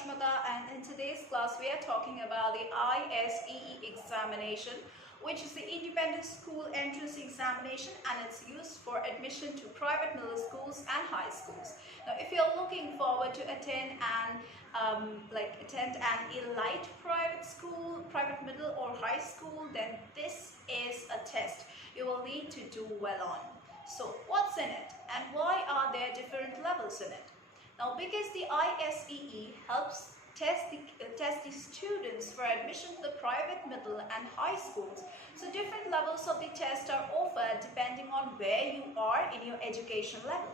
Ashmita, and in today's class we are talking about the ISEE examination, which is the Independent School Entrance Examination, and it's used for admission to private middle schools and high schools. Now, if you're looking forward to attend an elite private school, private middle or high school, then this is a test you will need to do well on. So what's in it and why are there different levels in it? Now, because the ISEE helps test the students for admission to the private middle and high schools, so different levels of the test are offered depending on where you are in your education level.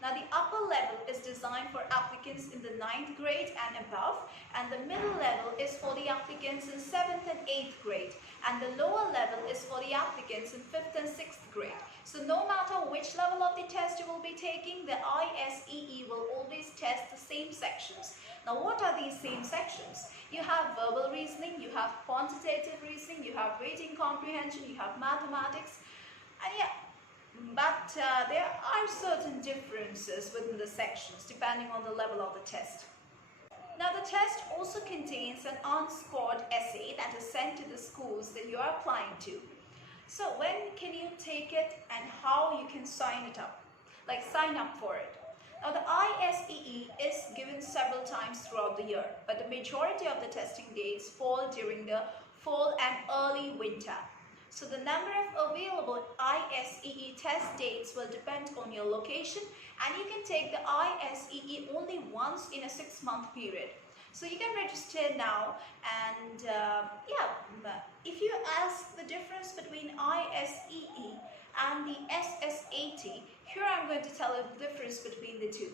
Now, the upper level is designed for applicants in the 9th grade and above, and the middle level is for the applicants in 7th and 8th grade, and the lower level is for the applicants in 5th and 6th grade. So no matter which level of the test you will be taking, the ISEE will always test the same sections. Now, what are these same sections? You have verbal reasoning, you have quantitative reasoning, you have reading comprehension, you have mathematics, and but there are certain differences within the sections depending on the level of the test. Now, the test also contains an unscored essay that is sent to the schools that you are applying to. So when can you take it and how you can sign up for it? Now, the ISEE is given several times throughout the year, but the majority of the testing dates fall during the fall and early winter. So the number of available ISEE test dates will depend on your location, and you can take the ISEE only once in a 6-month period. So you can register now, and if you ask the difference between ISEE and the SSAT, here I'm going to tell you the difference between the two.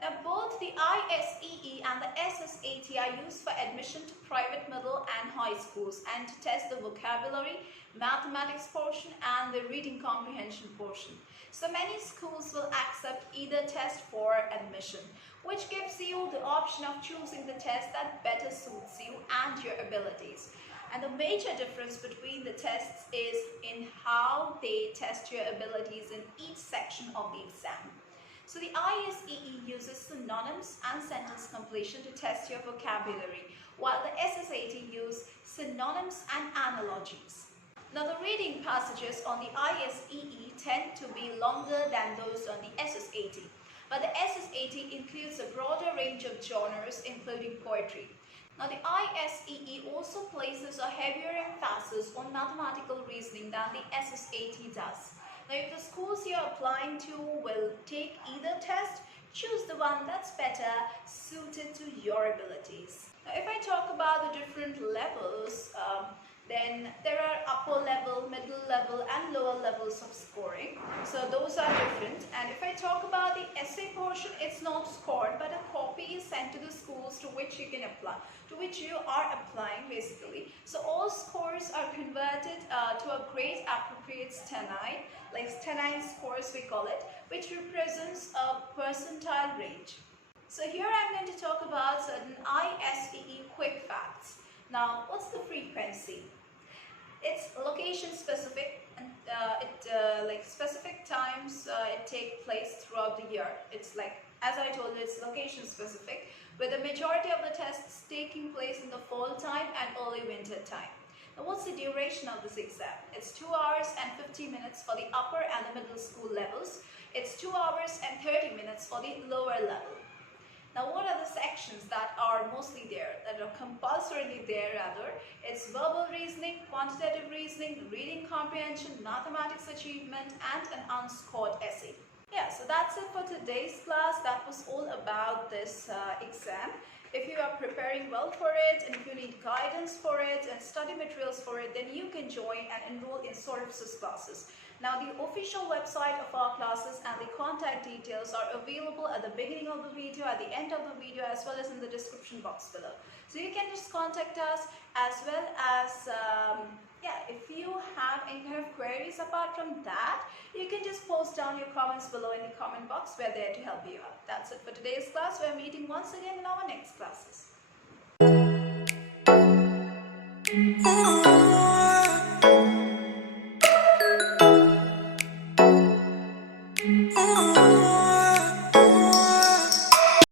Now, both the ISEE and the SSAT are used for admission to private middle and high schools and to test the vocabulary, mathematics portion and the reading comprehension portion. So many schools will accept either test for admission, which gives you the option of choosing the test that better suits you and your abilities. And the major difference between the tests is in how they test your abilities in each section of the exam. So the ISEE uses synonyms and sentence completion to test your vocabulary, while the SSAT uses synonyms and analogies. Now, the reading passages on the ISEE tend to be longer than those on the SSAT, but the SSAT includes a broader range of genres, including poetry. Now, the ISEE also places a heavier emphasis on mathematical reasoning than the SSAT does. Now, if the schools you're applying to will take either test, choose the one that's better suited to your abilities. Now, if I talk about the different levels, then there are upper level, middle level and lower levels of scoring. So those are different. And if I talk about the essay portion, it's not scored, but a copy is sent to the schools to which you can apply, to which you are applying basically. So all scores are converted to a grade appropriate stenine, like stenine scores we call it, which represents a percentile range. So here I'm going to talk about certain ISEE quick facts. Now, what's the frequency? It's location specific, and specific times it takes place throughout the year. It's like, as I told you, it's location specific, with the majority of the tests taking place in the fall time and early winter time. Now, what's the duration of this exam? It's 2 hours and 50 minutes for the upper and the middle school levels. It's 2 hours and 30 minutes for the lower level. Now, what are the sections that are mostly there, that are compulsorily there rather? It's verbal reasoning, quantitative reasoning, reading comprehension, mathematics achievement and an unscored essay. Yeah, so that's it for today's class. That was all about this exam. If you are preparing well for it and if you need guidance for it and study materials for it, then you can join and enroll in services classes. Now, the official website of our classes and the contact details are available at the beginning of the video, at the end of the video, as well as in the description box below. So you can just contact us, as well as if you have any kind of queries apart from that, you can just post down your comments below in the comment box. We're there to help you out. That's it for today's class. We're meeting once again in our next classes.